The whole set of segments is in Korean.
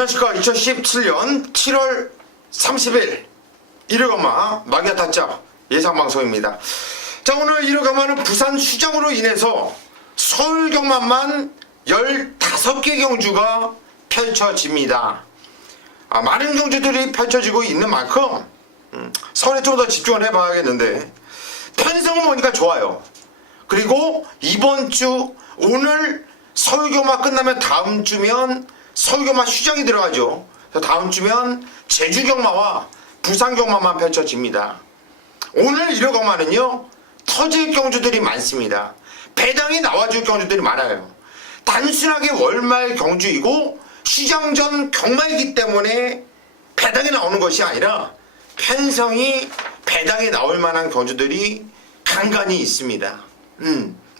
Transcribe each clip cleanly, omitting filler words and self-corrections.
안녕하십니까. 2017년 7월 30일 일요일간마 마기아 타짜 예상방송입니다. 자, 오늘 일요일간마는 부산 휴장으로 인해서 서울 경마만 15개 경주가 펼쳐집니다. 많은 경주들이 펼쳐지고 있는 만큼 서울에 좀 더 집중을 해봐야겠는데, 편성은 보니까 좋아요. 그리고 이번 주 오늘 서울경마 끝나면 다음 주면 서울경마 휴장이 들어가죠. 다음 주면 제주경마와 부산경마만 펼쳐집니다. 오늘 일요경마는요, 터질 경주들이 많습니다. 배당이 나와줄 경주들이 많아요. 단순하게 월말 경주이고 휴장 전 경마이기 때문에 배당이 나오는 것이 아니라 편성이 배당이 나올 만한 경주들이 간간히 있습니다.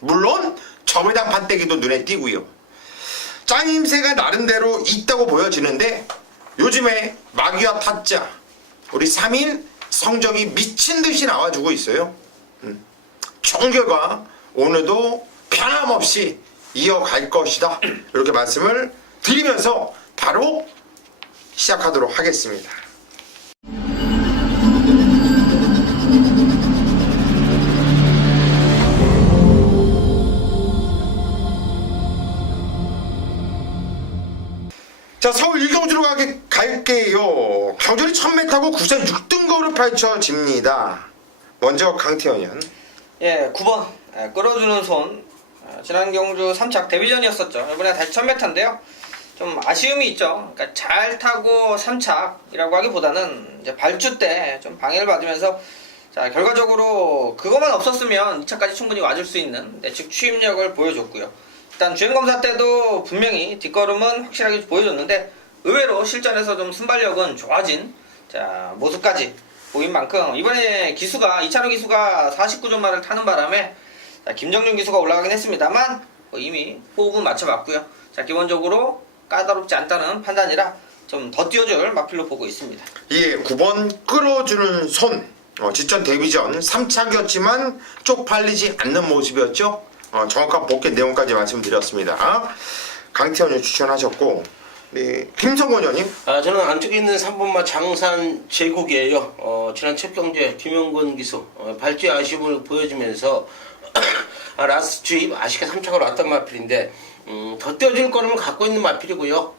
물론 점유당 판때기도 눈에 띄고요. 짱임새가 나름대로 있다고 보여지는데, 요즘에 마기와 타짜 우리 3인 성적이 미친듯이 나와주고 있어요. 좋은 결과 오늘도 변함없이 이어갈 것이다, 이렇게 말씀을 드리면서 바로 시작하도록 하겠습니다. 자, 서울 1경주로 갈게요. 경주는 1000m고 9선 6등급으로 펼쳐집니다. 먼저 강태현이요. 예, 9번 끌어주는 손. 지난 경주 3착 데뷔전이었었죠. 이번에 다시 1000m인데요. 좀 아쉬움이 있죠. 그러니까 잘 타고 3착이라고 하기보다는 이제 발주 때 좀 방해를 받으면서, 자, 결과적으로 그것만 없었으면 2차까지 충분히 와줄 수 있는 내측 추임력을 보여줬고요. 일단 주행검사 때도 분명히 뒷걸음은 확실하게 보여줬는데, 의외로 실전에서 좀 순발력은 좋아진, 자, 모습까지 보인 만큼 이번에 기수가 2차로 기수가 49점마를 타는 바람에, 자, 김정준 기수가 올라가긴 했습니다만 이미 호흡은 맞춰봤고요. 자, 기본적으로 까다롭지 않다는 판단이라 좀 더 뛰어줄 마필로 보고 있습니다. 예, 9번 끌어주는 손. 직전 데뷔전 3착이었지만 쪽팔리지 않는 모습이었죠. 정확한 복귀 내용까지 말씀드렸습니다. 강태현이 추천하셨고, 네, 김성권 의원님. 저는 안쪽에 있는 3번마 장산 제국이에요. 지난 첫 경주에 김영건 기수 발주의 아쉬움을 보여주면서 라스트 주입 아쉽게 3착으로 왔던 마필인데, 더 떼어질 걸음을 갖고 있는 마필이고요.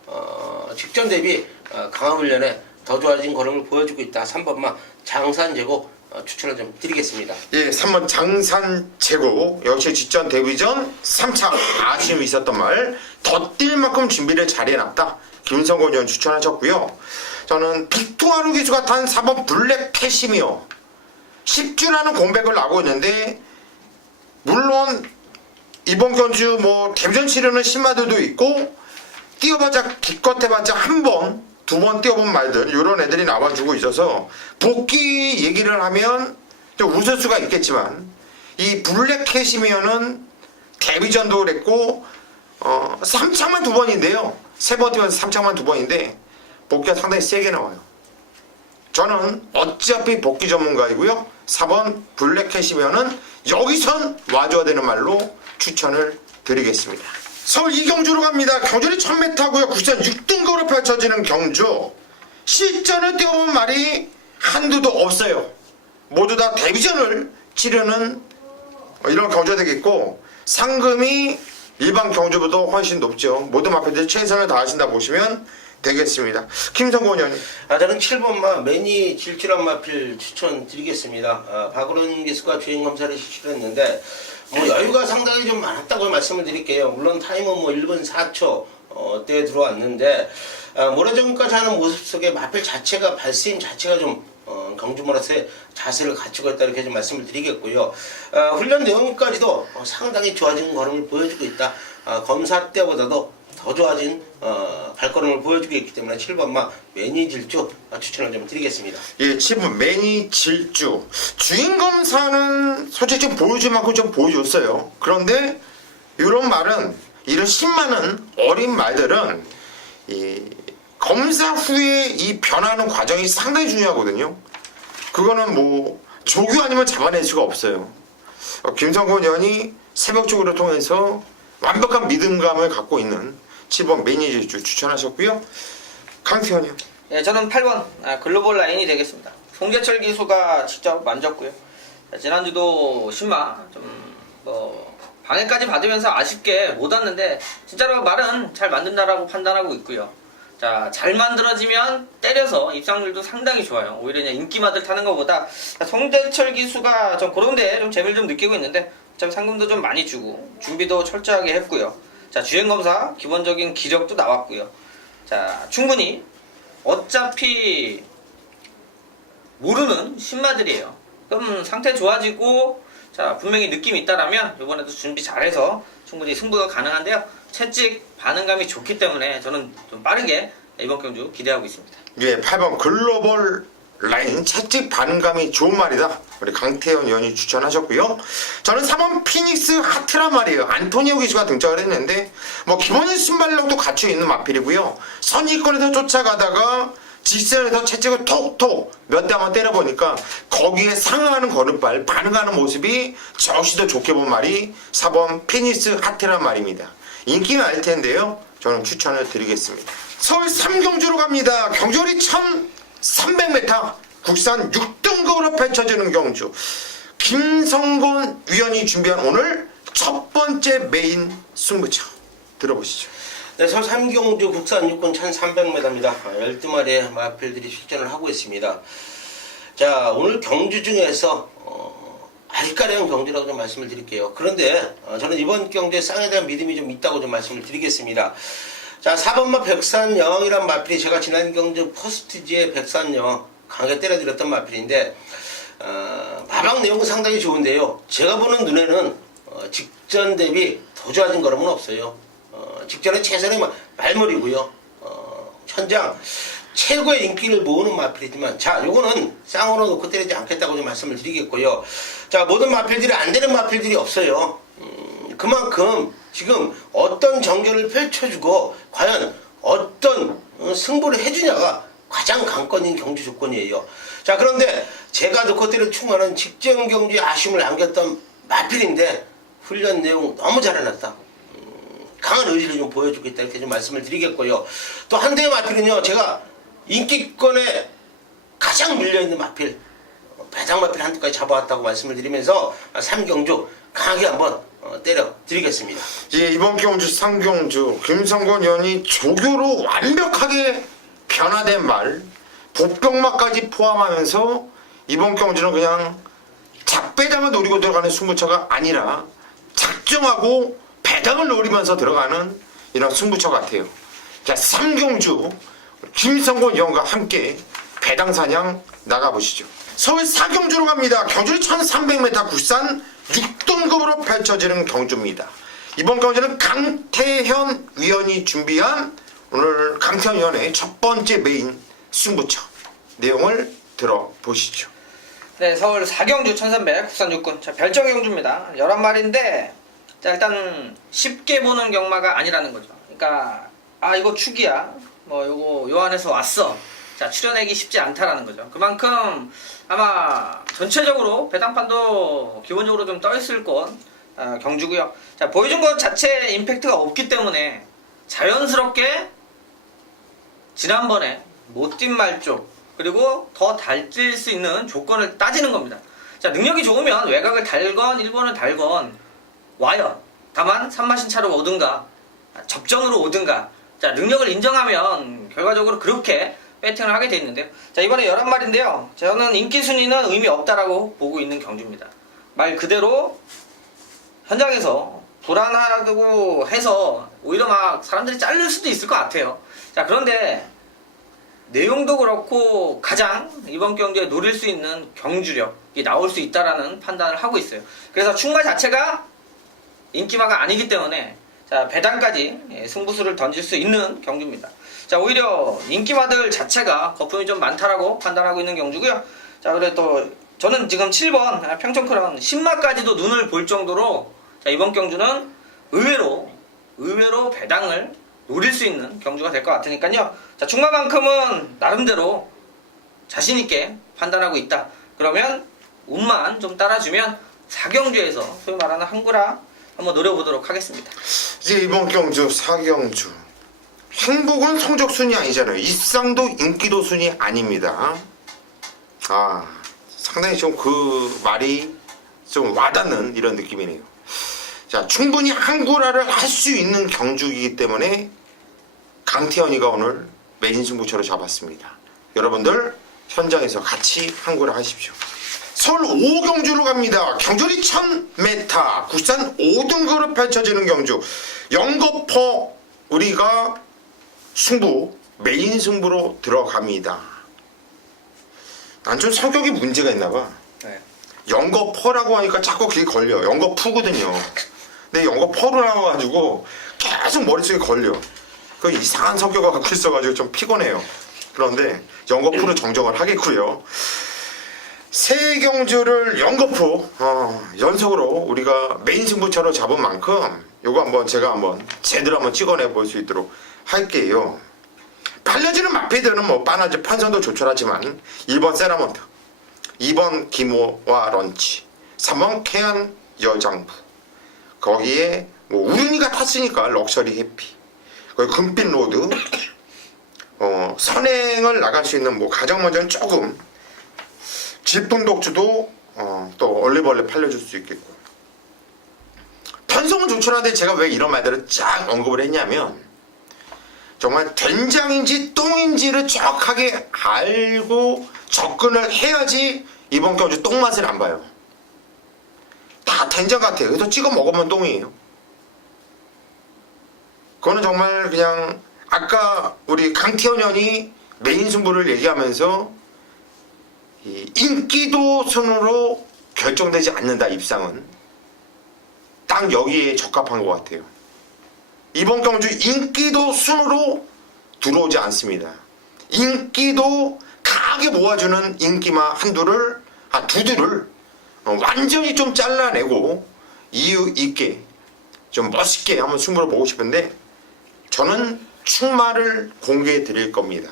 직전 대비 강화 훈련에 더 좋아진 걸음을 보여주고 있다. 3번마 장산 제국 추천을 좀 드리겠습니다. 예, 3번 장산 제국 역시 직전 데뷔전 3착 아쉬움이 있었던 말, 더 뛸 만큼 준비를 잘해놨다. 김성권 의원 추천하셨고요. 저는 빅토아루 기수가 탄 4번 블랙 캐시미어 10주라는 공백을 나고 있는데, 물론 이번 경주 뭐 데뷔전 치르는 신마들도 있고, 뛰어봤자 기껏 해봤자 한 번, 두 번 뛰어본 말들, 이런 애들이 나와주고 있어서 복귀 얘기를 하면 좀 웃을 수가 있겠지만, 이 블랙 캐시미어는 데뷔전도 그랬고 3착만 2번인데요. 3번 뛰면서 3착만 2번인데 복귀가 상당히 세게 나와요. 저는 어차피 복귀 전문가이고요. 4번 블랙 캐시미어는 여기선 와줘야 되는 말로 추천을 드리겠습니다. 서울 2경주로 갑니다. 경주는 1000m고요. 9선 6등급으로 펼쳐지는 경주. 실전을 뛰어본 말이 한두도 없어요. 모두 다 데뷔전을 치르는 이런 경주가 되겠고, 상금이 일반 경주보다 훨씬 높죠. 모든 마필들 최선을 다하신다 보시면 되겠습니다. 김성권 의원님. 저는 7번마 매니 질주란 마필 추천드리겠습니다. 박으론 기수가 주행검사를 실시했는데 여유가 상당히 좀 많았다고 말씀을 드릴게요. 물론 타임은 1분 4초 대에 들어왔는데, 모래전까지 하는 모습 속에 마필 자체가, 발스임 자체가 좀 경주모라스의 자세를 갖추고 있다, 이렇게 좀 말씀을 드리겠고요. 훈련 내용까지도 상당히 좋아진 걸음을 보여주고 있다. 검사 때보다도 더 좋아진 발걸음을 보여주고 있기 때문에 7번마 매니 질주 추천을 좀 드리겠습니다. 예, 7번 매니 질주. 주행검사는 솔직히 좀 보여줄 만큼 좀 보여줬어요. 그런데 이런 말은, 이런 신많은 어린 말들은 이 검사 후에 이 변하는 과정이 상당히 중요하거든요. 그거는 뭐 조교 아니면 잡아낼 수가 없어요. 김성권 의원이 새벽 쪽으로 통해서 완벽한 믿음감을 갖고 있는 7번 매니저주 추천하셨고요. 강태현이요. 예, 저는 8번 글로벌 라인이 되겠습니다. 송재철 기수가 직접 만졌고요. 자, 지난주도 신마 좀뭐 방해까지 받으면서 아쉽게 못 왔는데 진짜로 말은 잘 만든다라고 판단하고 있고요. 자, 잘 만들어지면 때려서 입상률도 상당히 좋아요. 오히려 그냥 인기마들 타는 것보다 송재철 기수가 좀 그런데 좀 재미를 좀 느끼고 있는데 어차피 상금도 좀 많이 주고 준비도 철저하게 했고요. 자, 주행검사 기본적인 기력도 나왔고요. 자, 충분히 어차피 모르는 신마들이에요. 그럼 상태 좋아지고 자 분명히 느낌이 있다라면 이번에도 준비 잘해서 충분히 승부가 가능한데요. 채찍 반응감이 좋기 때문에 저는 좀 빠르게 이번 경주 기대하고 있습니다. 예, 8번 글로벌 라인 채찍 반응감이 좋은 말이다. 우리 강태현 의원이 추천하셨고요. 저는 3번 피닉스 하트란 말이에요. 안토니오 기수가 등장을 했는데 뭐 기본적인 순발력도 갖춰 있는 마필이고요. 선의권에서 쫓아가다가 직선에서 채찍을 톡톡 몇 대 한번 때려보니까 거기에 상응하는 걸음발 반응하는 모습이 저시도 좋게 본 말이 4번 피닉스 하트란 말입니다. 인기는 알 텐데요. 저는 추천을 드리겠습니다. 서울 3경주로 갑니다. 경주거리 1300m 국산 6등급으로 펼쳐지는 경주. 김성곤 위원이 준비한 오늘 첫 번째 메인 승부처 들어보시죠. 네, 서울 3경주 국산 육군 1300m입니다. 12마리의 마필들이 출전을 하고 있습니다. 자, 오늘 경주 중에서 알까리한 경주라고 좀 말씀을 드릴게요. 그런데 저는 이번 경주에 쌍에 대한 믿음이 좀 있다고 좀 말씀을 드리겠습니다. 자, 4번마 백산영이란 마필이 제가 지난 경주 퍼스트지의 백산영 강하게 때려드렸던 마필인데 마방 내용은 상당히 좋은데요. 제가 보는 눈에는 직전 대비 더 좋아진 거라고는 없어요. 직전에 최선의 말머리고요. 현장 최고의 인기를 모으는 마필이지만 자, 요거는 쌍으로 놓고 때리지 않겠다고 좀 말씀을 드리겠고요. 자, 모든 마필들이 안 되는 마필들이 없어요. 그만큼 지금 어떤 정결을 펼쳐주고 과연 어떤 승부를 해주냐가 가장 관건인 경주 조건이에요. 자, 그런데 제가 놓고 때려 충원한 직전 경주에 아쉬움을 안겼던 마필인데 훈련 내용 너무 잘해놨다. 강한 의지를 좀 보여주겠다 이렇게 좀 말씀을 드리겠고요. 또 한 대의 마필은요, 제가 인기권에 가장 밀려있는 마필 배당 마필 한두까지 잡아왔다고 말씀을 드리면서 3경주 강하게 한번 때려 드리겠습니다. 예, 이번 경주 3경주 김성곤 의원이 조교로 완벽하게 변화된 말 복병마까지 포함하면서 이번 경주는 그냥 작배당을 노리고 들어가는 승부처가 아니라 작정하고 배당을 노리면서 들어가는 이런 승부처 같아요. 자, 3경주 김성곤 의원과 함께 배당 사냥 나가보시죠. 서울 4경주로 갑니다. 경주는 1300m 국산 6등급으로 펼쳐지는 경주입니다. 이번 경주는 강태현 위원이 준비한 오늘 강태현 위원의 첫 번째 메인 승부처 내용을 들어보시죠. 네, 서울 4경주 1300 국산 육군. 자, 별정 경주입니다. 11마리인데 자, 일단 쉽게 보는 경마가 아니라는 거죠. 그러니까 이거 축이야. 뭐 요거 요 안에서 왔어. 자, 추려내기 쉽지 않다라는 거죠. 그만큼 아마 전체적으로 배당판도 기본적으로 좀 떠있을 건 경주고요. 자, 보여준 것 자체에 임팩트가 없기 때문에 자연스럽게 지난번에 못 뛴 말 쪽 그리고 더 달질 수 있는 조건을 따지는 겁니다. 자, 능력이 좋으면 외곽을 달건 1번을 달건 와요. 다만 3마신 차로 오든가 접전으로 오든가 자, 능력을 인정하면 결과적으로 그렇게 배팅을 하게 돼 있는데요. 자, 이번에 11마리인데요. 저는 인기 순위는 의미 없다라고 보고 있는 경주입니다. 말 그대로 현장에서 불안하고 해서 오히려 막 사람들이 자를 수도 있을 것 같아요. 자, 그런데 내용도 그렇고 가장 이번 경주에 노릴 수 있는 경주력이 나올 수 있다라는 판단을 하고 있어요. 그래서 충마 자체가 인기마가 아니기 때문에 자, 배당까지 승부수를 던질 수 있는 경주입니다. 자, 오히려 인기마들 자체가 거품이 좀 많다라고 판단하고 있는 경주고요. 자, 그래 또 저는 지금 7번 평촌크라운 10마까지도 눈을 볼 정도로 자, 이번 경주는 의외로 배당을 노릴 수 있는 경주가 될 것 같으니까요. 자, 충마만큼은 나름대로 자신있게 판단하고 있다. 그러면 운만 좀 따라주면 4경주에서 소위 말하는 한구라 한번 노려보도록 하겠습니다. 이제 이번 경주 4경주 행복은 성적 순위 아니잖아요. 입상도 인기도 순위 아닙니다. 상당히 좀 그 말이 좀 와닿는 이런 느낌이네요. 자, 충분히 한구라를 할 수 있는 경주이기 때문에 강태현이가 오늘 메인 승부처를 잡았습니다. 여러분들 현장에서 같이 한구라 하십시오. 서울 5경주로 갑니다. 경주리 1000m 국산 5등급으로 펼쳐지는 경주 영거퍼 우리가 승부 메인 승부로 들어갑니다. 난 좀 성격이 문제가 있나봐. 네. 영거퍼라고 하니까 자꾸 그게 걸려. 영거푸거든요. 근데 영거퍼로 나와가지고 계속 머릿속에 걸려. 그 이상한 성격을 갖고 있어가지고 좀 피곤해요. 그런데 영거푸로 정정을 하겠고요. 세 경주를 영거푸 연속으로 우리가 메인 승부처로 잡은 만큼 요거 한번 제가 한번 제대로 한번 찍어내 볼 수 있도록 할게요. 달려지는 마피들은 뭐 빠나지 판선도 조촐하지만 1번 세라몬트, 2번 기모와 런치, 3번 케안 여장부, 거기에 뭐 우륜이가 탔으니까 럭셔리 해피, 거기 금빛 로드, 선행을 나갈 수 있는 뭐 가장 먼저는 조금 질풍독주도 또 얼리벌레 팔려줄 수 있겠고. 편성은 조촐한데 제가 왜 이런 말들을 쫙 언급을 했냐면 정말 된장인지 똥인지를 정확하게 알고 접근을 해야지 이번 경주 똥맛을 안 봐요. 다 된장 같아요. 그래서 찍어 먹으면 똥이에요. 그거는 정말 그냥 아까 우리 강태현이 메인 승부를 얘기하면서 이 인기도 순으로 결정되지 않는다. 입상은 딱 여기에 적합한 것 같아요. 이번 경주 인기도 순으로 들어오지 않습니다. 인기도 강하게 모아주는 인기마 두들을 완전히 좀 잘라내고 이유 있게 좀 멋있게 한번 승부를 보고 싶은데 저는 충마를 공개해 드릴 겁니다.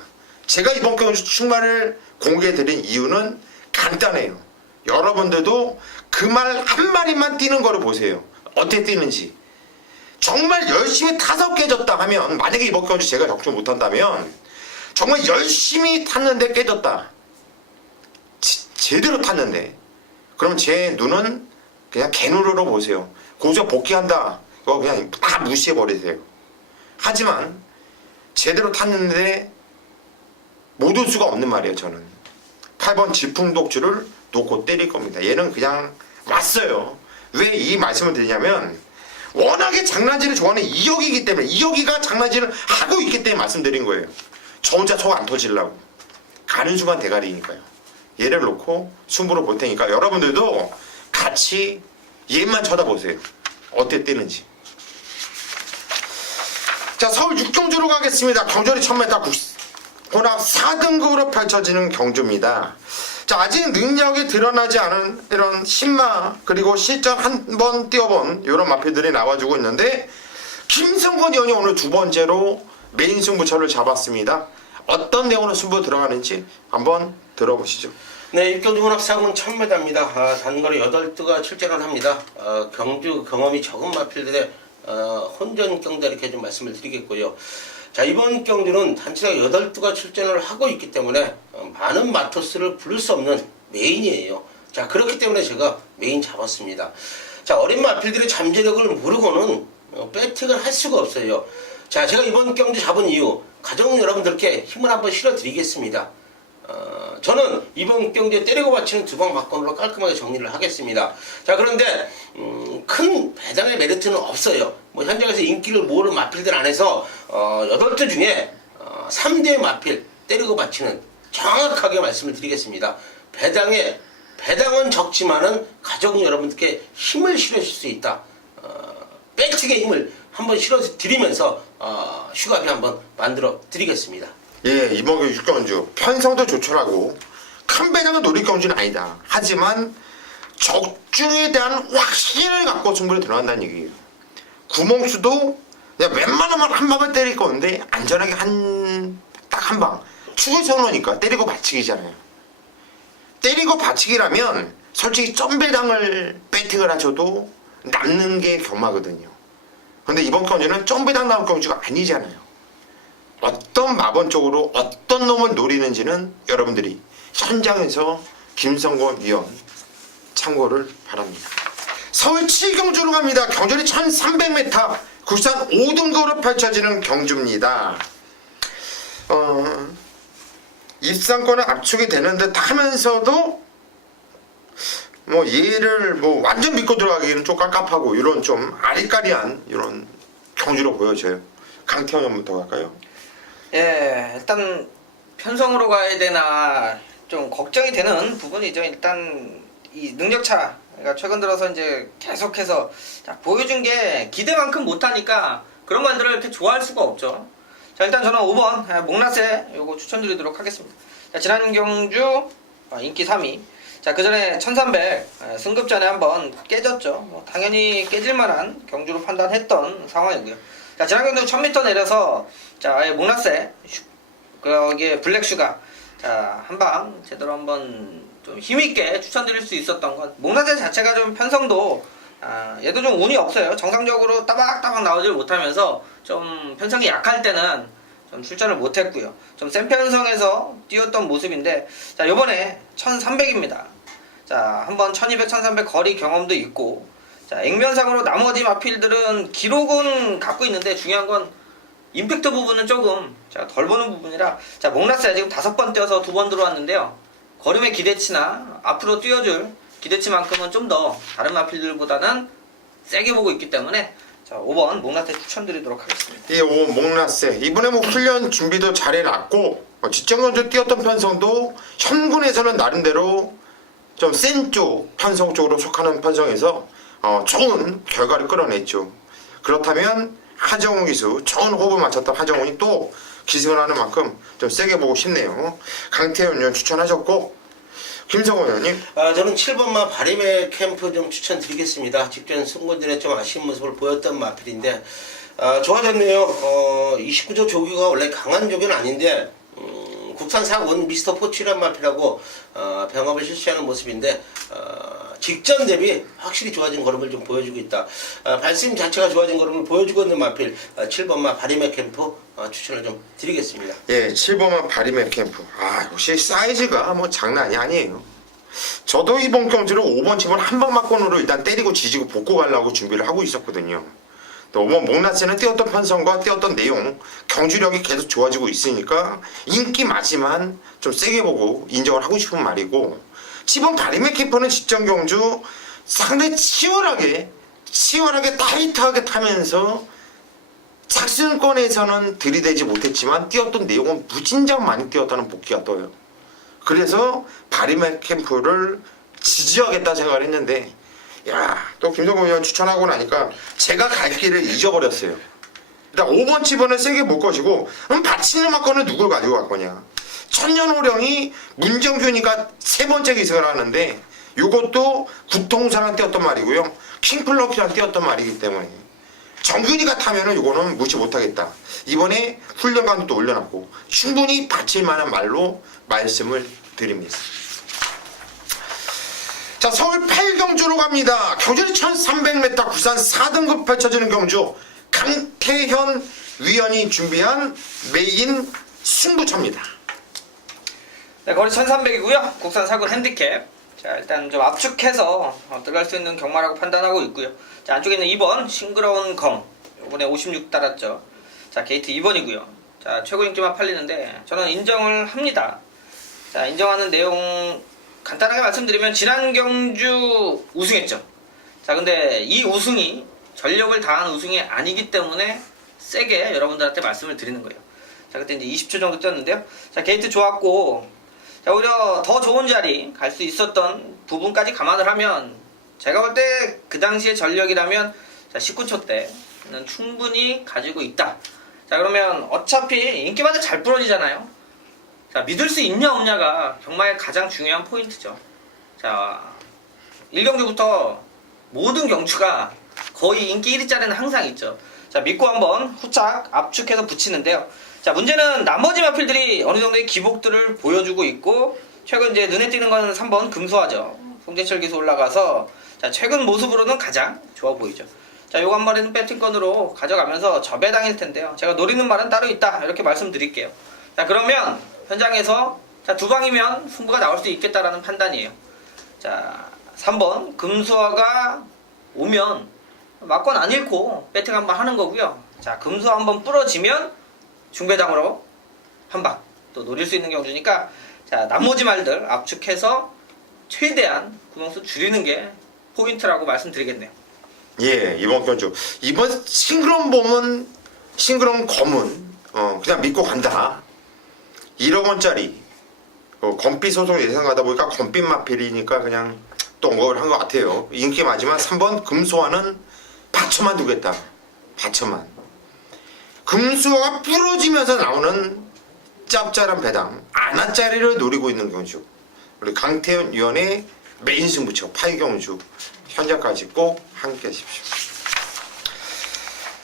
제가 이번 경주 충마를 공개해 드린 이유는 간단해요. 여러분들도 그 말 한마디만 뛰는 거를 보세요. 어떻게 뛰는지. 정말 열심히 타서 깨졌다 하면, 만약에 이번 경주 제가 적중 못한다면 정말 열심히 탔는데 깨졌다, 제대로 탔는데, 그럼 제 눈은 그냥 개눈으로 보세요. 거기서 복귀한다 이거 그냥 다 무시해버리세요. 하지만 제대로 탔는데 못 올 수가 없는 말이에요. 저는 8번 질풍독주를 놓고 때릴 겁니다. 얘는 그냥 왔어요. 왜 이 말씀을 드리냐면 워낙에 장난질을 좋아하는 이혁이기 때문에, 이혁이가 장난질을 하고 있기 때문에 말씀드린 거예요. 저 혼자 속 안 터지려고. 가는 순간 대가리니까요. 얘를 놓고 승부를 볼 테니까 여러분들도 같이 얘만 쳐다보세요. 어떻게 뛰는지. 자, 서울 6경주로 가겠습니다. 경주리 1000m 혼합 4등급으로 펼쳐지는 경주입니다. 자, 아직 능력이 드러나지 않은 이런 신마 그리고 실전 한번 뛰어본 이런 마필들이 나와주고 있는데 김성건 의원이 오늘 두 번째로 메인 승부처를 잡았습니다. 어떤 내용으로 승부 들어가는지 한번 들어보시죠. 네, 입경주 혼합 4군 1000m입니다. 단거리 8두가 출전을 합니다. 경주 경험이 적은 마필들의 혼전 경자 이렇게 좀 말씀을 드리겠고요. 자, 이번 경주는 단체가 8두가 출전을 하고 있기 때문에 많은 마토스를 부를 수 없는 메인이에요. 자, 그렇기 때문에 제가 메인 잡았습니다. 자, 어린 마필들의 잠재력을 모르고는 배팅을 할 수가 없어요. 자, 제가 이번 경주 잡은 이유 가정 여러분들께 힘을 한번 실어드리겠습니다. 저는 이번 경주에 때리고 받치는 두방 막건으로 깔끔하게 정리를 하겠습니다. 자, 그런데 큰 배당의 메리트는 없어요. 뭐 현장에서 인기를 모으는 마필들 안에서 8두 중에 3대 마필 때리고 받치는 정확하게 말씀을 드리겠습니다. 배당은 적지만은 가족 여러분들께 힘을 실어줄 수 있다. 배팅의 힘을 한번 실어드리면서 휴가비 한번 만들어 드리겠습니다. 예, 이번 6경주 편성도 조촐하고 큰 배당을 노릴 경주는 아니다. 하지만 적중에 대한 확신을 갖고 승부를 들어간다는 얘기예요. 구멍수도 그냥 웬만하면 한 방을 때릴 건데 안전하게 딱 한 방. 추월 선호니까 때리고 받치기잖아요. 때리고 받치기라면 솔직히 점배당을 배팅을 하셔도 남는 게 경마거든요. 근데 이번 경주는 점배당 나올 경주가 아니잖아요. 어떤 마번적으로 어떤 놈을 노리는지는 여러분들이 현장에서 김성곤 위원 참고를 바랍니다. 서울 7경주로 갑니다. 경주리 1300m 국산 5등급으로 펼쳐지는 경주입니다. 입상권은 압축이 되는 듯 하면서도 뭐 얘를 뭐 완전 믿고 들어가기는 좀 깝깝하고 이런 좀 아리까리한 이런 경주로 보여져요. 강태현 형부터 갈까요? 예, 일단 편성으로 가야 되나 좀 걱정이 되는 부분이죠. 일단 이 능력차, 그러니까 최근 들어서 이제 계속해서 보여준 게 기대만큼 못하니까 그런 관들을 이렇게 좋아할 수가 없죠. 자, 일단 저는 5번 목라세 요거 추천드리도록 하겠습니다. 자, 지난 경주 인기 3위. 자, 그 전에 1300 승급전에 한번 깨졌죠. 뭐 당연히 깨질만한 경주로 판단했던 상황이고요. 자, 지난 경주 1000m 내려서 자, 목라세 거기에 블랙슈가 자, 한방 제대로 한번 좀 힘있게 추천드릴 수 있었던 건 목라세 자체가 좀 편성도 얘도 좀 운이 없어요. 정상적으로 따박따박 나오질 못하면서 좀 편성이 약할 때는 좀 출전을 못했고요. 좀 센 편성에서 뛰었던 모습인데 자, 요번에 1300입니다. 자, 한번 1200, 1300 거리 경험도 있고 자, 액면상으로 나머지 마필들은 기록은 갖고 있는데 중요한 건 임팩트 부분은 조금 제가 덜 보는 부분이라 자, 목라스야 지금 5번 뛰어서 2번 들어왔는데요. 걸음의 기대치나 앞으로 뛰어줄 기대치만큼은 좀 더 다른 마필들보다는 세게 보고 있기 때문에 자, 5번 목라세 추천드리도록 하겠습니다. 이 5번 목라세 이번에 뭐 훈련 준비도 잘 해놨고 직전경주 뛰었던 편성도 현군에서는 나름대로 좀 센 쪽 편성 쪽으로 속하는 편성에서 좋은 결과를 끌어냈죠. 그렇다면 하정훈 기수 좋은 호흡을 맞췄던 하정훈이 또 기승을 하는 만큼 좀 세게 보고 싶네요. 강태현 의원 추천하셨고 김성호 의원님. 저는 7번마 바리메 캠프 좀 추천드리겠습니다. 직전 승부전에 좀 아쉬운 모습을 보였던 마필인데 좋아졌네요. 29조 조교가 원래 강한 조교는 아닌데 국산 4군 미스터 포츠란 마필하고 병합을 실시하는 모습인데 직전 대비 확실히 좋아진 걸음을 좀 보여주고 있다. 발심 자체가 좋아진 걸음을 보여주고 있는 마필 7번마 바리메 캠프 추천을 좀 드리겠습니다. 예, 7번만 바리메 캠프. 역시 사이즈가 뭐 장난이 아니에요. 저도 이번 경주를 5번, 7번 한 방만권으로 일단 때리고 지지고 볶고 가려고 준비를 하고 있었거든요. 또 5번 목라스는 뛰었던 편성과 뛰었던 내용, 경주력이 계속 좋아지고 있으니까 인기 맞지만 좀 세게 보고 인정을 하고 싶은 말이고 7번 바리메 캠프는 직전 경주 상당히 치열하게 타이트하게 타면서 작승권에서는 들이대지 못했지만 뛰었던 내용은 무진장 많이 뛰었다는 복귀가 떠요. 그래서 바리메 캠프를 지지하겠다 생각을 했는데 또 김성곤 의원 추천하고 나니까 제가 갈 길을 잊어버렸어요. 일단 5번 7번을 세게 못 거시고 그럼 받치는 막건을 누굴 가지고 갈 거냐. 천년호령이 문정균이가 3번째 기승을 하는데 이것도 구통사랑 뛰었던 말이고요. 킹플러키랑 뛰었던 말이기 때문에 정균이가 타면은 이거는 무시 못하겠다. 이번에 훈련관도 올려놨고 충분히 받칠 만한 말로 말씀을 드립니다. 자, 서울 8경주로 갑니다. 경주리 1300m 국산 4등급 펼쳐지는 경주 강태현 위원이 준비한 메인 승부처입니다. 네, 거리 1300이고요. 국산 4군 핸디캡. 자, 일단 좀 압축해서 들어갈 수 있는 경마라고 판단하고 있고요. 자, 안쪽에 있는 2번 싱그러운 검. 이번에 56 달았죠. 자, 게이트 2번이고요. 자, 최고 인기만 팔리는데 저는 인정을 합니다. 자, 인정하는 내용 간단하게 말씀드리면 지난 경주 우승했죠. 자, 근데 이 우승이 전력을 다한 우승이 아니기 때문에 세게 여러분들한테 말씀을 드리는 거예요. 자, 그때 이제 20초 정도 뛰었는데요. 자, 게이트 좋았고 자, 오히려 더 좋은 자리 갈 수 있었던 부분까지 감안을 하면 제가 볼 때 그 당시의 전력이라면 자, 19초 때는 충분히 가지고 있다. 자, 그러면 어차피 인기마다 잘 부러지잖아요. 자, 믿을 수 있냐 없냐가 경마의 가장 중요한 포인트죠. 자, 1경주부터 모든 경주가 거의 인기 1위짜리는 항상 있죠. 자, 믿고 한번 후착 압축해서 붙이는데요. 자, 문제는 나머지 마필들이 어느 정도의 기복들을 보여주고 있고 최근 이제 눈에 띄는 거는 3번 금소화죠. 송재철 기수 올라가서 자, 최근 모습으로는 가장 좋아 보이죠. 자, 요거 한 마리는 배팅권으로 가져가면서 저배당일 텐데요. 제가 노리는 말은 따로 있다. 이렇게 말씀드릴게요. 자, 그러면 현장에서 자, 두 방이면 승부가 나올 수 있겠다라는 판단이에요. 자, 3번 금수화가 오면 막권 안 잃고 배팅 한번 하는 거고요. 자, 금수화 한번 부러지면 중배당으로 한 방 또 노릴 수 있는 경주니까 자, 나머지 말들 압축해서 최대한 구멍수 줄이는 게 포인트라고 말씀드리겠네요. 예, 이번 경주. 이번 싱그런 봄은, 싱그런 검은, 그냥 믿고 간다. 1억 원짜리. 검빛 소송 예상하다 보니까 검빛 마필이니까 그냥 또 언급을 한 것 같아요. 인기 많지만 3번 금수화는 받쳐만 두겠다. 받쳐만. 금수화가 부러지면서 나오는 짭짤한 배당. 아나짜리를 노리고 있는 경주. 우리 강태현 위원의 메인 승부처 8경주. 현장까지 꼭 함께 하십시오.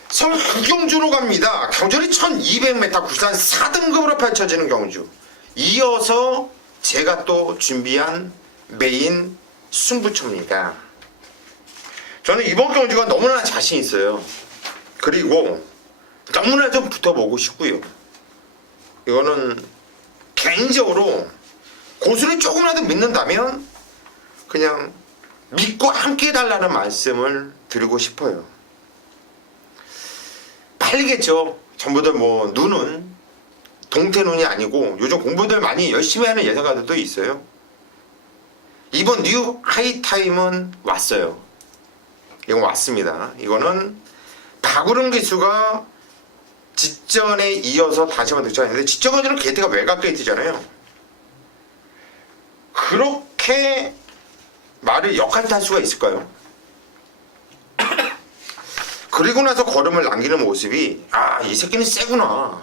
서울 구경주로 갑니다. 경주는 1200m 국산 4등급으로 펼쳐지는 경주. 이어서 제가 또 준비한 메인 승부처입니다. 저는 이번 경주가 너무나 자신 있어요. 그리고 너무나 좀 붙어보고 싶고요. 이거는 개인적으로 고수를 조금이라도 믿는다면 그냥 믿고 함께 해달라는 말씀을 드리고 싶어요. 팔리겠죠. 전부들 뭐 눈은 동태눈이 아니고 요즘 공부들 많이 열심히 하는 예상가들도 있어요. 이번 뉴 하이타임은 왔어요. 이건 왔습니다. 이거는 박우릉 기수가 직전에 이어서 다시 한번 득점했는데 직전까지는 게이트가 외곽 게이트잖아요. 그렇게 말을 역할 탈 수가 있을까요? 그리고 나서 걸음을 남기는 모습이 이 새끼는 세구나.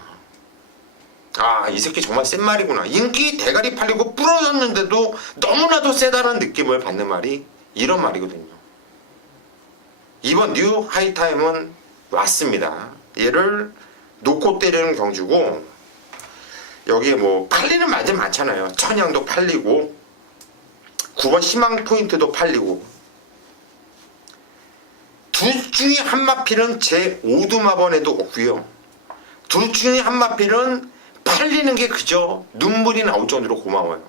이 새끼 정말 센 말이구나. 인기 대가리 팔리고 부러졌는데도 너무나도 세다는 느낌을 받는 말이 이런 말이거든요. 이번 뉴 하이타임은 왔습니다. 얘를 놓고 때리는 경주고 여기에 뭐 팔리는 말들 많잖아요. 천양도 팔리고 9번 희망 포인트도 팔리고 둘 중에 한 마필은 제 오두마번에도 없고요. 둘 중에 한 마필은 팔리는 게 그저 눈물이 나올 정도로 고마워요.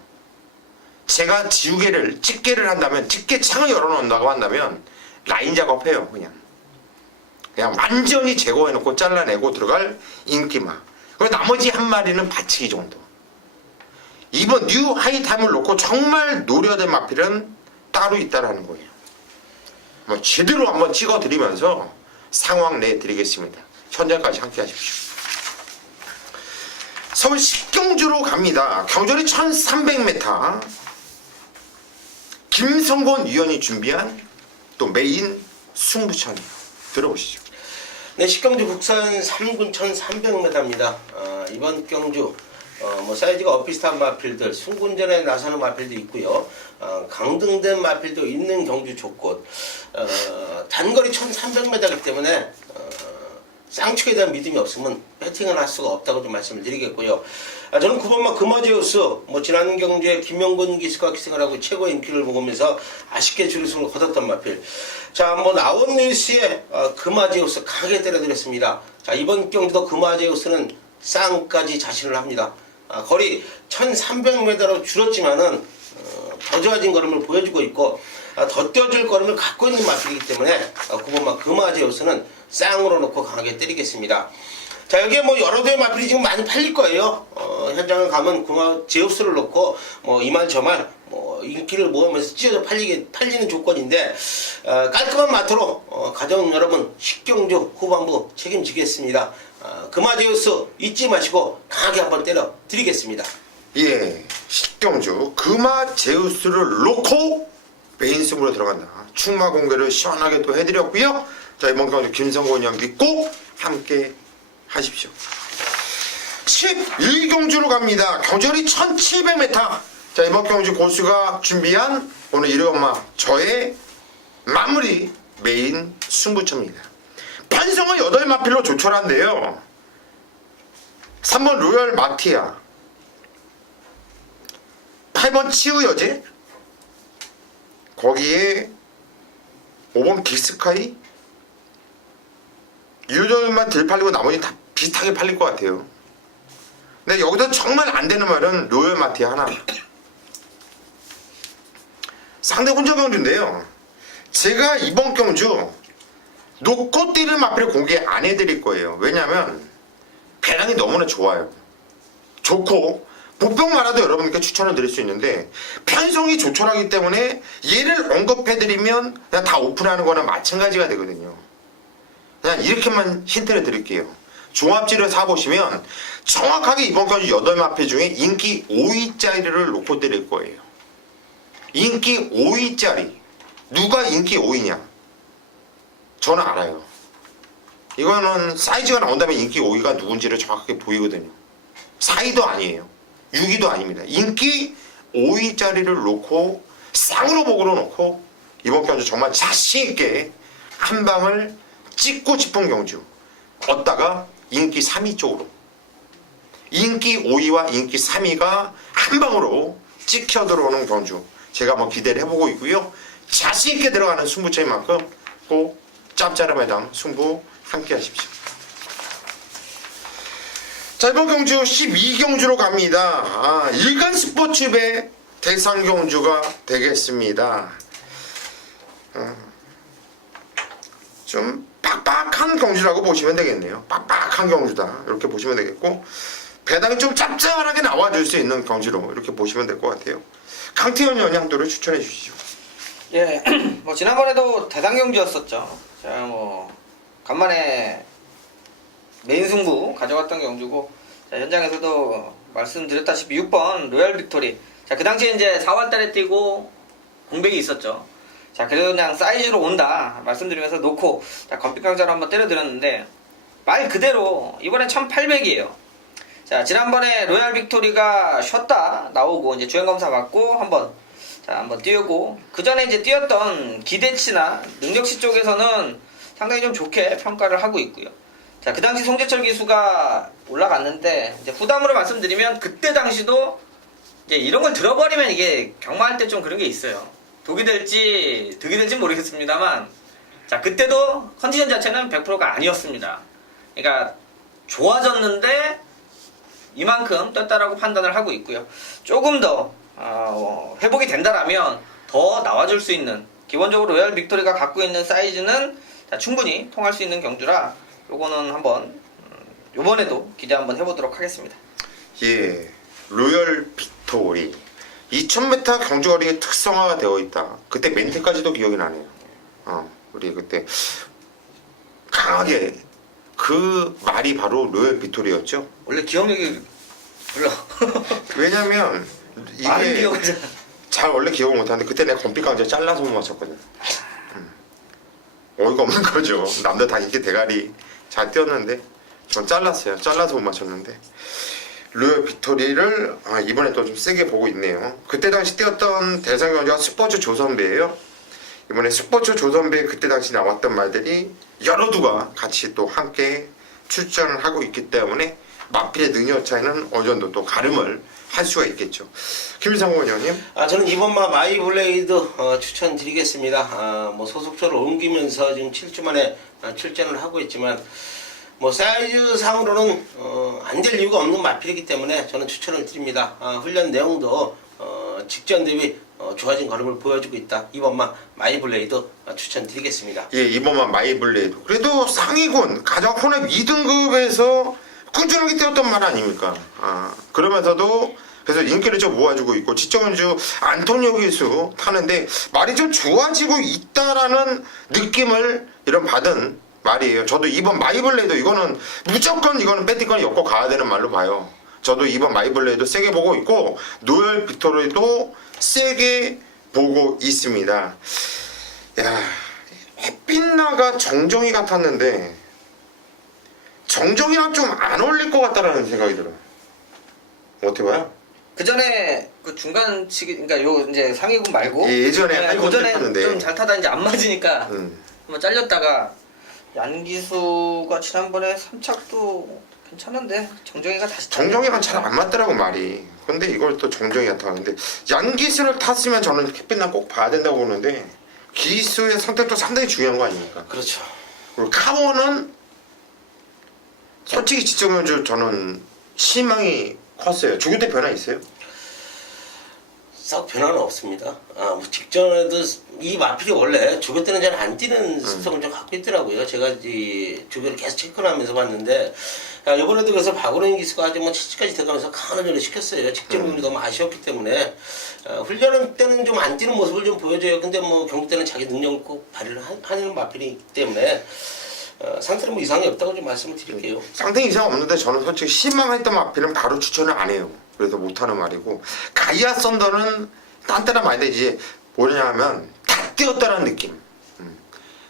제가 지우개를 집게를 한다면 집게 창을 열어놓는다고 한다면 라인 작업해요. 그냥 완전히 제거해놓고 잘라내고 들어갈 인기마. 그리고 나머지 한 마리는 받치기 정도. 이번 뉴 하이타임을 놓고 정말 노려야 될 마필은 따로 있다라는 거예요. 뭐 제대로 한번 찍어드리면서 상황 내드리겠습니다. 현장까지 함께 하십시오. 서울 식경주로 갑니다. 경주리 1300m. 김성곤 위원이 준비한 또 메인 승부처네요. 들어보시죠. 네, 식경주 국산 3군 1300m입니다. 이번 경주 뭐 사이즈가 엇비슷한 마필들, 승군전에 나서는 마필도 있고요. 강등된 마필도 있는 경주 조건. 단거리 1300m이기 때문에 쌍축에 대한 믿음이 없으면 배팅을 할 수가 없다고 좀 말씀을 드리겠고요. 저는 9번마 금화제우스, 지난 경주에 김용근 기수가 기승을 하고 최고의 인기를 먹으면서 아쉽게 준우승을 거뒀던 마필. 자, 나온 뉴스에 금화제우스 강하게 때려드렸습니다. 자, 이번 경주도 금화제우스는 쌍까지 자신을 합니다. 거리 1300m로 줄었지만은 더 좋아진 걸음을 보여주고 있고 더 뛰어줄 걸음을 갖고 있는 마필이기 때문에 9번마 금화제우스는 쌍으로 놓고 강하게 때리겠습니다. 자, 여기에 여러 대의 마필이 지금 많이 팔릴 거예요. 현장을 가면 금화제우스를 놓고 이 말 저 말 인기를 모으면서 찢어져 팔리는 조건인데 깔끔한 마트로 가져온 여러분 식경주 후반부 책임지겠습니다. 금화제우스 잊지 마시고 강하게 한번 때려 드리겠습니다. 예, 식경주 금화제우스를 놓고 메인 승부로 들어간다. 충마 공개를 시원하게 또 해드렸고요. 자, 이번 경주 김성곤이 형 믿고 함께 하십시오. 11경주로 갑니다. 경주리 1700m. 자, 이번 경주 고수가 준비한 오늘 1위엄마 저의 마무리 메인 승부처입니다. 판성은 8마필로 조촐한데요. 3번 로열 마티아, 8번 치우여제, 거기에 5번 빅스카이, 유저만 덜 팔리고 나머지 다 비슷하게 팔릴 것 같아요. 근데 여기서 정말 안 되는 말은 로열마티 하나. 상대 혼자 경주인데요. 제가 이번 경주 놓고 뛰는 마필을 공개 안 해드릴 거예요. 왜냐면 배당이 너무나 좋아요. 좋고 보병 말아도 여러분께 추천을 드릴 수 있는데 편성이 조촐하기 때문에 얘를 언급해드리면 그냥 다 오픈하는 거나 마찬가지가 되거든요. 그냥 이렇게만 힌트를 드릴게요. 종합지를 사보시면 정확하게 이번 경주 8마필 중에 인기 5위짜리를 놓고 드릴 거예요. 인기 5위짜리. 누가 인기 5위냐? 저는 알아요. 이거는 사이즈가 나온 다음에 인기 5위가 누군지를 정확하게 보이거든요. 4위도 아니에요. 6위도 아닙니다. 인기 5위짜리를 놓고 쌍으로 복으로 놓고 이번 경주 정말 자신있게 한 방을 찍고 싶은 경주. 얻다가 인기 3위 쪽으로. 인기 5위와 인기 3위가 한 방으로 찍혀 들어오는 경주. 제가 한번 기대를 해보고 있고요. 자신있게 들어가는 승부처인 만큼 꼭 짭짤함에당 승부 함께 하십시오. 자, 이번 경주 12경주로 갑니다. 일간 스포츠배 대상 경주가 되겠습니다. 좀 빡빡한 경주라고 보시면 되겠네요. 빡빡한 경주다. 이렇게 보시면 되겠고, 배당이 좀 짭짤하게 나와줄 수 있는 경주로 이렇게 보시면 될 것 같아요. 강태현 연양도를 추천해 주시죠. 예, 뭐 지난번에도 대상 경주였었죠. 제가 뭐 간만에 메인 승부 가져갔던 경주고, 자, 현장에서도 말씀드렸다시피 6번 로얄 빅토리. 자, 그 당시에 이제 4월달에 뛰고 공백이 있었죠. 자, 그래도 그냥 사이즈로 온다 말씀드리면서 놓고, 자, 건픽강자로 한번 때려드렸는데 말 그대로 이번엔 1800이에요. 자, 지난번에 로얄 빅토리가 쉬었다 나오고 이제 주행검사 받고 한번 띄우고, 그 전에 이제 뛰었던 기대치나 능력치 쪽에서는 상당히 좀 좋게 평가를 하고 있고요. 자, 그 당시 송재철 기수가 올라갔는데, 이제 후담으로 말씀드리면 그때 당시도 이제 이런 걸 들어버리면 이게 경마할 때 좀 그런 게 있어요. 독이 될지 득이 될지 모르겠습니다만, 자, 그때도 컨디션 자체는 100%가 아니었습니다. 그러니까 좋아졌는데 이만큼 떴다라고 판단을 하고 있고요. 조금 더 회복이 된다라면 더 나와줄 수 있는, 기본적으로 로얄 빅토리가 갖고 있는 사이즈는 충분히 통할 수 있는 경주라 요거는 한번 요번에도 기대 한번 해보도록 하겠습니다. 예, 로얄 빅토리 2000m 경주거리에 특성화가 되어 있다. 그때 멘트까지도 기억이 나네요. 우리 그때 강하게 그 말이 바로 로얄 빅토리였죠. 원래 기억력이 별로 왜냐면 많은 이게 기억을 잘 원래 기억을 못하는데 그때 내가 건픽강제 잘라서 못 맞췄거든. 어이가 없는 거죠. 남들 다 이렇게 대가리 잘 뛰었는데 전 잘랐어요. 잘라서 못 맞췄는데 로얄 빅토리를 이번에 또 좀 세게 보고 있네요. 그때 당시 뛰었던 대상 경주가 스포츠 조선배예요. 이번에 스포츠 조선배 그때 당시 나왔던 말들이 여러 두가 같이 또 함께 출전을 하고 있기 때문에 마필의 능력 차이는 어느 정도 또 가름을 할 수가 있겠죠. 김일성 의원님. 저는 이번마 마이블레이드 추천드리겠습니다. 뭐 소속처를 옮기면서 지금 7주 만에 출전을 하고 있지만, 뭐 사이즈 상으로는 안 될 이유가 없는 마필이기 때문에 저는 추천을 드립니다. 훈련 내용도 직전 대비 좋아진 걸음을 보여주고 있다. 이번마 마이블레이드 추천드리겠습니다. 예, 이번만 마이블레이드. 그래도 상위군 가장 혼합 2등급에서 꾸준하게 뛰었던 말 아닙니까? 그러면서도 그래서 인기를 좀 모아주고 있고, 지정은주 안토니오 기수 타는데 말이 좀 좋아지고 있다라는 느낌을 이런 받은 말이에요. 저도 이번 마이블레이드 이거는 무조건 이거는 배팅권이 엮고 가야 되는 말로 봐요. 저도 이번 마이블레이드 세게 보고 있고, 로얄 빅토리도 세게 보고 있습니다. 야, 햇빛나가 정정이 같았는데 정정이랑 좀 안 어울릴 것 같다라는 생각이 들어요. 어떻게 봐요? 그 전에 그 중간 치기, 그러니까 요 이제 상위군 말고 예전에 그 전에 했는데 좀 잘 타다 이제 안 맞으니까 한번 잘렸다가, 양기수가 지난번에 3착도 괜찮은데 정정이가 다시 정정이랑 잘 안 맞더라고 말이. 근데 이걸 또 정정이가 타는데, 양기수를 탔으면 저는 햇빛나 꼭 봐야 된다고 보는데 기수의 선택도 상당히 중요한 거 아닙니까? 그렇죠. 그리고 카원은 솔직히 지정현주 저는 실망이 컸어요. 조교 때 변화 있어요? 썩 변화는 없습니다. 뭐 직전에도 이 마필이 원래 조교 때는 잘 안 뛰는 습성을 좀 갖고 있더라고요. 제가 이 조교를 계속 체크를 하면서 봤는데 이번에도 그래서 박원영 기수가 아주 뭐 채찍까지 들어가면서 강한 훈련을 시켰어요. 직전 부분이 너무 아쉬웠기 때문에 훈련 때는 좀 안 뛰는 모습을 좀 보여줘요. 근데 뭐 경기 때는 자기 능력을 꼭 발휘를 하는 마필이기 때문에 상태는 뭐 이상이 없다고 좀 말씀을 드릴게요. 상당히 이상 없는데 저는 솔직히 실망했던 마필은 바로 추천을 안 해요. 그래서 못하는 말이고 가이아 썬더는 딴딴한 말인데 이제 뭐냐면 다 뛰었다는 느낌.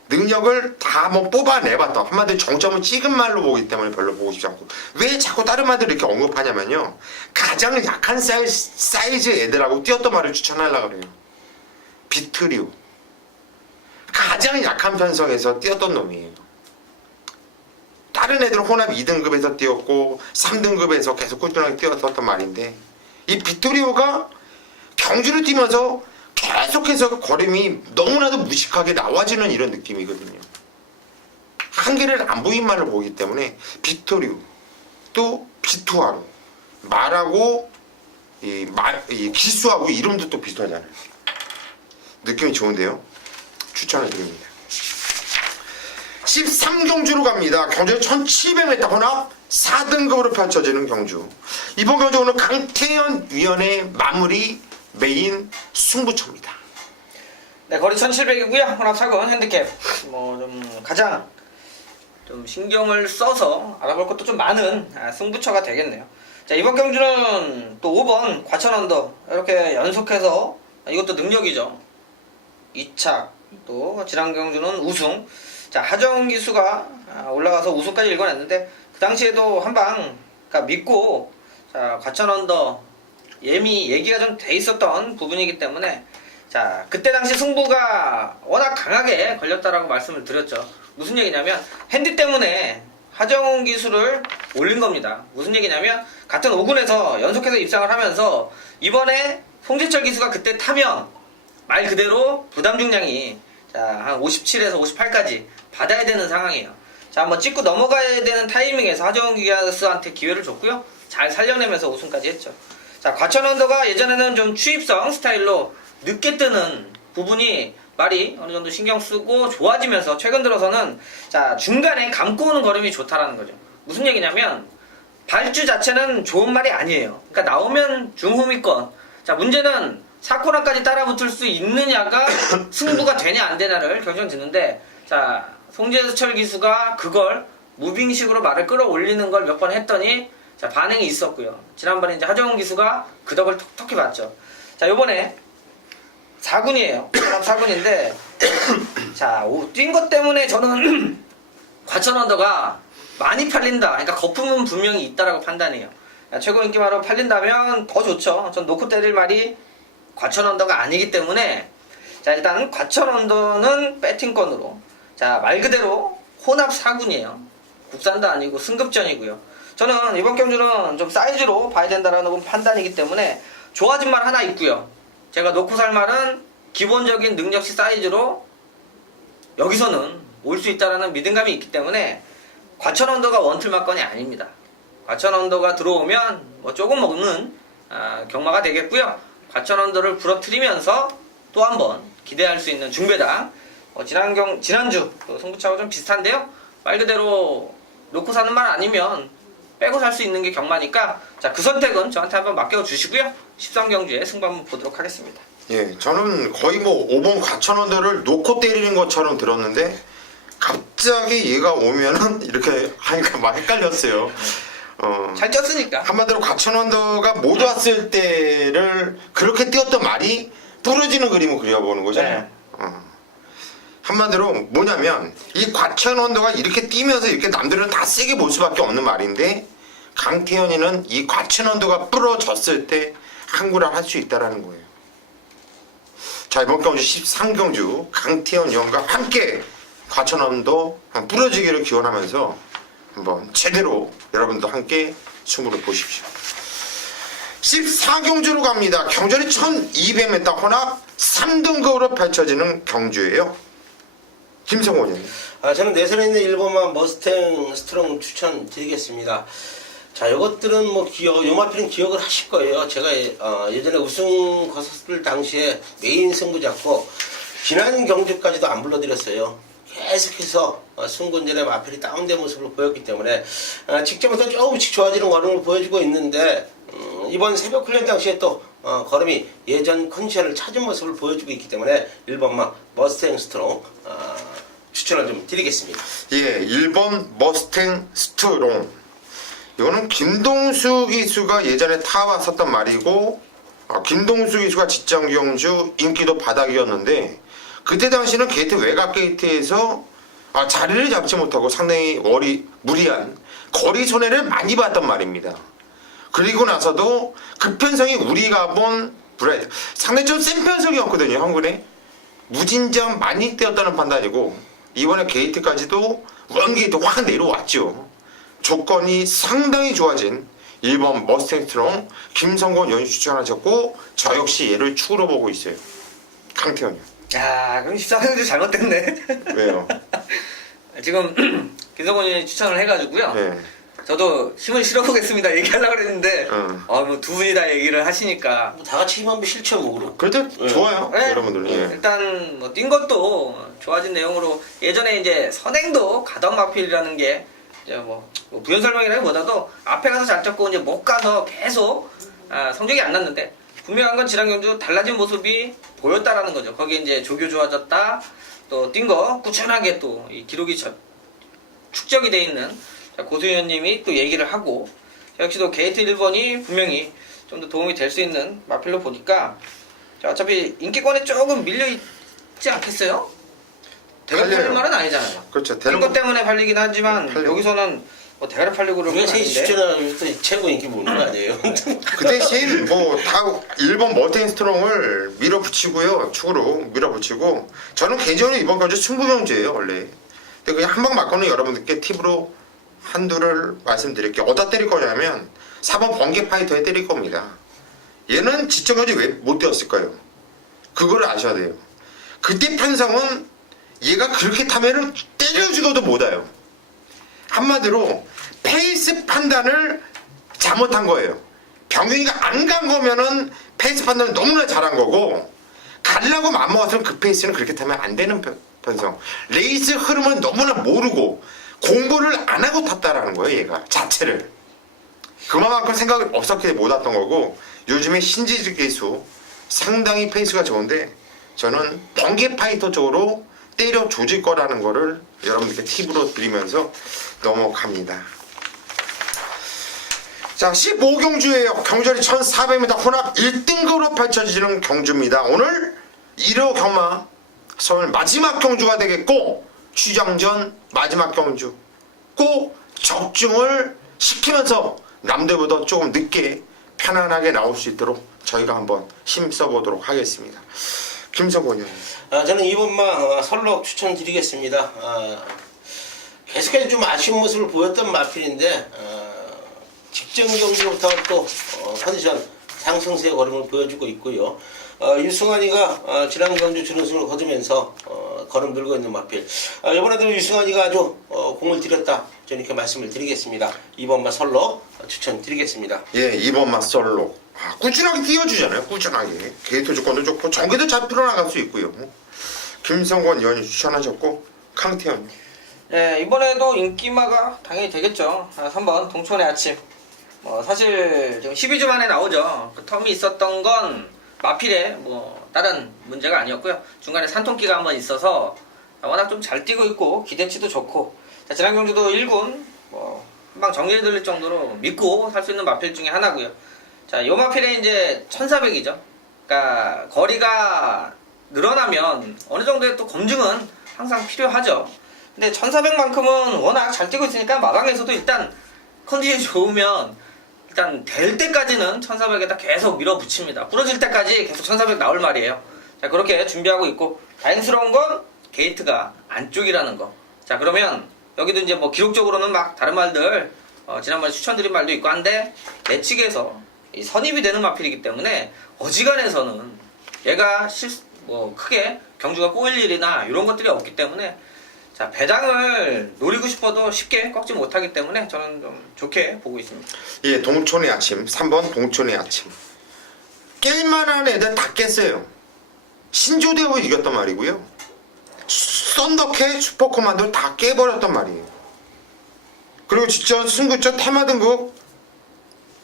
능력을 다 뭐 뽑아내봤다. 한마디로 정점을 찍은 말로 보기 때문에 별로 보고 싶지 않고 왜 자꾸 다른 말들 이렇게 언급하냐면요. 가장 약한 사이즈 애들하고 뛰었던 말을 추천하려고 그래요. 비트리오. 가장 약한 편성에서 뛰었던 놈이에요. 다른 애들은 혼합 2등급에서 뛰었고 3등급에서 계속 꾸준하게 뛰었었단 말인데 이 비토리오가 경주를 뛰면서 계속해서 걸음이 너무나도 무식하게 나와지는 이런 느낌이거든요. 한계를 안 보인 말을 보기 때문에 비토리오 또 비투아로 말하고 이 기수하고 이름도 또 비슷하잖아요. 느낌이 좋은데요. 추천을 드립니다. 13경주로 갑니다. 경주 1700m 혼합 4등급으로 펼쳐지는 경주. 이번 경주 오늘 강태현 위원의 마무리 메인 승부처입니다. 네, 거리 1700이고요. 혼합 4군 핸디캡. 뭐 좀 가장 좀 신경을 써서 알아볼 것도 좀 많은 승부처가 되겠네요. 자, 이번 경주는 또 5번 과천 언더 이렇게 연속해서 이것도 능력이죠. 2착 또 지난 경주는 우승. 자, 하정훈 기수가 올라가서 우승까지 읽어냈는데 그 당시에도 한방 믿고 자, 과천 언더 얘기가 좀 돼 있었던 부분이기 때문에 자, 그때 당시 승부가 워낙 강하게 걸렸다라고 말씀을 드렸죠. 무슨 얘기냐면 핸디 때문에 하정훈 기수를 올린 겁니다. 무슨 얘기냐면 같은 5군에서 연속해서 입상을 하면서 이번에 송재철 기수가 그때 타면 말 그대로 부담 중량이 자, 한 57에서 58까지 받아야 되는 상황이에요. 자, 한번 찍고 넘어가야 되는 타이밍에서 하정훈 기수한테 기회를 줬고요. 잘 살려내면서 우승까지 했죠. 자, 과천 언더가 예전에는 좀 추입성 스타일로 늦게 뜨는 부분이 말이 어느 정도 신경 쓰고 좋아지면서 최근 들어서는 자, 중간에 감고 오는 걸음이 좋다라는 거죠. 무슨 얘기냐면 발주 자체는 좋은 말이 아니에요. 그러니까 나오면 중후미권. 자, 문제는 4코너까지 따라붙을 수 있느냐가 승부가 되냐 안 되냐를 결정짓는데 자, 송재철 기수가 그걸 무빙식으로 말을 끌어올리는 걸 몇 번 했더니 자, 반응이 있었고요. 지난번에 이제 하정훈 기수가 그 덕을 톡톡히 봤죠. 자, 요번에 4군이에요. 4군인데 자, 뛴 것 때문에 저는 과천 언더가 많이 팔린다. 그러니까 거품은 분명히 있다라고 판단해요. 최고 인기마로 팔린다면 더 좋죠. 전 놓고 때릴 말이 과천 언더가 아니기 때문에 자, 일단 과천 언더는 배팅권으로 자, 말 그대로 혼합 4군이에요. 국산도 아니고 승급전이고요. 저는 이번 경주는 좀 사이즈로 봐야 된다라는 판단이기 때문에 좋아진 말 하나 있고요. 제가 놓고 살 말은 기본적인 능력치 사이즈로 여기서는 올 수 있다라는 믿음감이 있기 때문에 과천 언더가 원툴막건이 아닙니다. 과천 언더가 들어오면 뭐 조금 먹는 경마가 되겠고요. 과천 언더를 부러뜨리면서 또 한번 기대할 수 있는 중배당. 지난주 또 승부차하고 좀 비슷한데요. 말 그대로 놓고 사는 말 아니면 빼고 살 수 있는 게 경마니까 자, 그 선택은 저한테 한번 맡겨주시고요. 13경주에 승부 한번 보도록 하겠습니다. 예, 저는 거의 뭐 5번 과천 언더를 놓고 때리는 것처럼 들었는데 갑자기 얘가 오면은 이렇게 하니까 막 헷갈렸어요. 잘 쪘으니까. 한마디로 과천 언더가 못 왔을 때를 그렇게 뛰었던 말이 부러지는 그림을 그려보는 거잖아요. 네. 한마디로 뭐냐면 이 과천 언더가 이렇게 뛰면서 이렇게 남들은 다 세게 볼 수밖에 없는 말인데 강태현이는 이 과천 언더가 부러졌을 때 항구를 할 수 있다라는 거예요. 자, 이번 경주 13경주 강태현 위원과 함께 과천 언더 부러지기를 기원하면서 한번 제대로 여러분도 함께 승부를 보십시오. 14경주로 갑니다. 경전이 1200m 혼합 3등급으로 펼쳐지는 경주예요. 김성곤 의원님. 저는 내선에 있는 일본만 머스탱 스트롱 추천드리겠습니다. 자, 이것들은 뭐 요 마필은 기억을 하실 거예요. 제가 예전에 우승 거섰을 당시에 메인 승부 잡고 지난 경주까지도 안 불러드렸어요. 계속해서 승군전의 마필이 다운된 모습을 보였기 때문에 직전부터 조금씩 좋아지는 걸음을 보여주고 있는데 이번 새벽 훈련 당시에 또 걸음이 예전 컨디션을 찾은 모습을 보여주고 있기 때문에 1번마 머스탱 스트롱 추천을 좀 드리겠습니다. 예, 1번 머스탱 스트롱. 이거는 김동수 기수가 예전에 타왔었던 말이고, 김동수 기수가 직전 경주 인기도 바닥이었는데, 그때 당시는 게이트 외곽 게이트에서 자리를 잡지 못하고 상당히 무리한 거리 손해를 많이 봤단 말입니다. 그리고 나서도 그 편성이 우리가 본 브레드 상당히 좀 센 편성이었거든요. 한군에 무진장 많이 뛰었다는 판단이고, 이번에 게이트까지도 원게이트 확 내려왔죠. 조건이 상당히 좋아진 1번 머스탱 스트롱 김성곤 의원이 추천하셨고, 저 역시 얘를 축으로 보고 있어요. 강태현이요. 야, 그럼 14경주 잘못됐네. 왜요? 지금 김성곤 의원이 추천을 해가지고요. 네. 저도 힘을 실어보겠습니다 얘기하려고 그랬는데 응. 두 분이 다 얘기를 하시니까 다 같이 힘 한번 실쳐 먹으러. 그래도 좋아요. 네. 여러분들. 예. 일단 뭐 뛴 것도 좋아진 내용으로 예전에 이제 선행도 가던 마필이라는 게 이제 뭐 부연 설명이라기보다도 앞에 가서 잘 쳤고 이제 못 가서 계속 성적이 안 났는데 분명한 건 지난 경주 달라진 모습이 보였다라는 거죠. 거기에 이제 조교 좋아졌다, 또 뛴 거 꾸준하게 또 이 기록이 축적이 돼 있는 고수위원님이 또 얘기를 하고, 역시도 게이트 1번이 분명히 좀 더 도움이 될 수 있는 마필로 보니까 어차피 인기권에 조금 밀려 있지 않겠어요? 대가리 팔릴 팔려요. 말은 아니잖아요. 그렇죠. 뛴 것 때문에 팔리긴 하지만 팔려요. 여기서는 뭐 대가리 팔리고 그러는 우리가 건 제일 아닌데. 추천하는 또 최고 인기 보는 거 아니에요? 그 대신 뭐 다 1번 머스탱 스트롱을 밀어붙이고요. 축으로 밀어붙이고, 저는 개인적으로 이번 경주 승부경주예요 원래. 근데 그냥 한 방 맞고는 여러분들께 팁으로 한두를 말씀드릴게요. 어디다 때릴 거냐면 4번 번개 파이터에 때릴 겁니다. 얘는 지점까지 왜 못 뛰었을까요? 그거를 아셔야 돼요. 그때 편성은 얘가 그렇게 타면은 때려 죽어도 못 와요. 한마디로 페이스 판단을 잘못한 거예요. 병윤이가 안 간 거면은 페이스 판단을 너무나 잘한 거고, 가려고 맘먹었으면 그 페이스는 그렇게 타면 안 되는 편성. 레이스 흐름을 너무나 모르고 공부를 안 하고 탔다라는 거예요. 얘가 자체를. 그만큼 생각이 없었기에 못 왔던 거고, 요즘에 신지주 기수 상당히 페이스가 좋은데 저는 번개 파이터 쪽으로 때려 조질 거라는 거를 여러분들께 팁으로 드리면서 넘어갑니다. 자, 15경주예요. 경주리 1400m 혼합 1등급으로 펼쳐지는 경주입니다. 오늘 1호 경마 서울 마지막 경주가 되겠고, 취정전 마지막 경주 꼭 적중을 시키면서 남들보다 조금 늦게 편안하게 나올 수 있도록 저희가 한번 힘써보도록 하겠습니다. 김성곤 의원님. 저는 2번마 설록 추천드리겠습니다. 계속해서 좀 아쉬운 모습을 보였던 마필인데 직전 경기부터 또 컨디션 상승세의 걸음을 보여주고 있고요. 유승환이가 지난 경주 준우승을 거두면서 걸음 들고 있는 마필. 이번에도 유승환이가 아주 공을 들였다, 저는 이렇게 말씀을 드리겠습니다. 2번마 설록 추천드리겠습니다. 예, 2번 맞설로 꾸준하게 띄워주잖아요. 꾸준하게 게이트 조건도 좋고 전개도 잘 풀어나갈 수 있고요. 김성권 의원이 추천하셨고, 강태현. 네, 이번에도 인기마가 당연히 되겠죠. 3번 동촌의 아침. 사실 지금 12주 만에 나오죠. 그 텀이 있었던 건 마필에 뭐 다른 문제가 아니었고요. 중간에 산통기가 한번 있어서 워낙 좀 잘 뛰고 있고 기대치도 좋고, 지난 경주도 1군 한방 정리해 드릴 정도로 믿고 살 수 있는 마필 중에 하나고요. 자, 요 마필에 이제 1400이죠. 그러니까 거리가 늘어나면 어느 정도의 또 검증은 항상 필요하죠. 근데 1400만큼은 워낙 잘 뛰고 있으니까 마방에서도 일단 컨디션이 좋으면 일단 될 때까지는 1400에다 계속 밀어붙입니다. 부러질 때까지 계속 1400 나올 말이에요. 자, 그렇게 준비하고 있고, 다행스러운 건 게이트가 안쪽이라는 거. 자, 그러면 여기도 이제 뭐 기록적으로는 막 다른 말들 지난번에 추천드린 말도 있고 한데, 내측에서 이 선입이 되는 마필이기 때문에 어지간해서는 얘가 크게 경주가 꼬일 일이나 이런 것들이 없기 때문에 자, 배당을 노리고 싶어도 쉽게 꺾지 못하기 때문에 저는 좀 좋게 보고 있습니다. 예, 동촌의 아침 3번 동촌의 아침. 깰만한 애들 다 깼어요. 신조대우 이겼단 말이고요. 썬더캣 슈퍼코만도를 다 깨버렸단 말이에요. 그리고 직전 승구전 테마 등급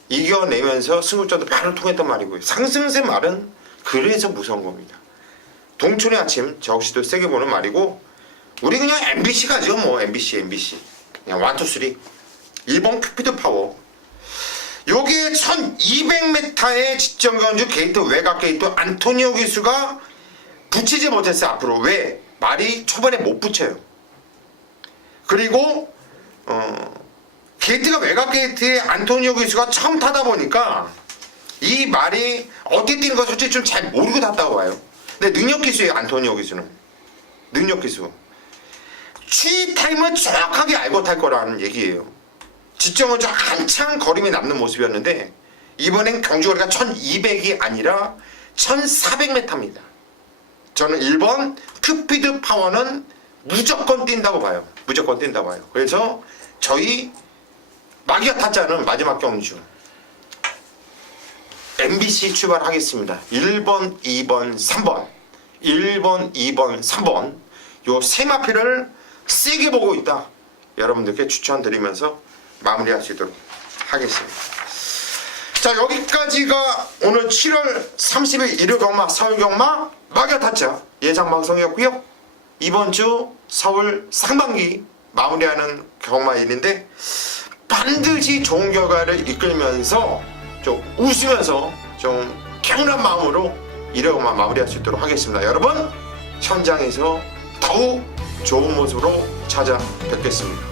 이겨내면서 승구전도 바로 통했단 말이고요. 상승세 말은 그래서 무서운 겁니다. 동촌의 아침 저 역시도 세게 보는 말이고, 우리 그냥 MBC 가죠. 뭐 MBC 그냥 1, 2, 3 1번 큐피드 파워. 요게 1200m의 직전간주 게이트 외곽 게이트 안토니오 기수가 붙이지 못했어요. 앞으로 왜? 말이 초반에 못 붙여요. 그리고 게이트가 외곽 게이트에 안토니오 기수가 처음 타다 보니까 이 말이 어떻게 뛰는 거 솔직히 좀 잘 모르고 탔다고 봐요. 근데 능력 기수예요. 안토니오 기수는 능력 기수. 추이 타임을 정확하게 알고 탈 거라는 얘기예요. 직전은 좀 한참 거림이 남는 모습이었는데 이번엔 경주거리가 1200이 아니라 1400m입니다. 저는 1번 큐피드 파워는 무조건 뛴다고 봐요. 무조건 뛴다고 봐요. 그래서 저희 마기아 타짜는 마지막 경주 MBC 출발하겠습니다. 1번, 2번, 3번 1번, 2번, 3번 요 세 마피를 세게 보고 있다. 여러분들께 추천드리면서 마무리할 수 있도록 하겠습니다. 자, 여기까지가 오늘 7월 30일 일요 경마 서울 경마 마기아 타짜 예상 방송이었고요. 이번 주 서울 상반기 마무리하는 경마일인데 반드시 좋은 결과를 이끌면서 좀 웃으면서 좀 개운한 마음으로 일요 경마 마무리할 수 있도록 하겠습니다. 여러분 현장에서 더욱 좋은 모습으로 찾아뵙겠습니다.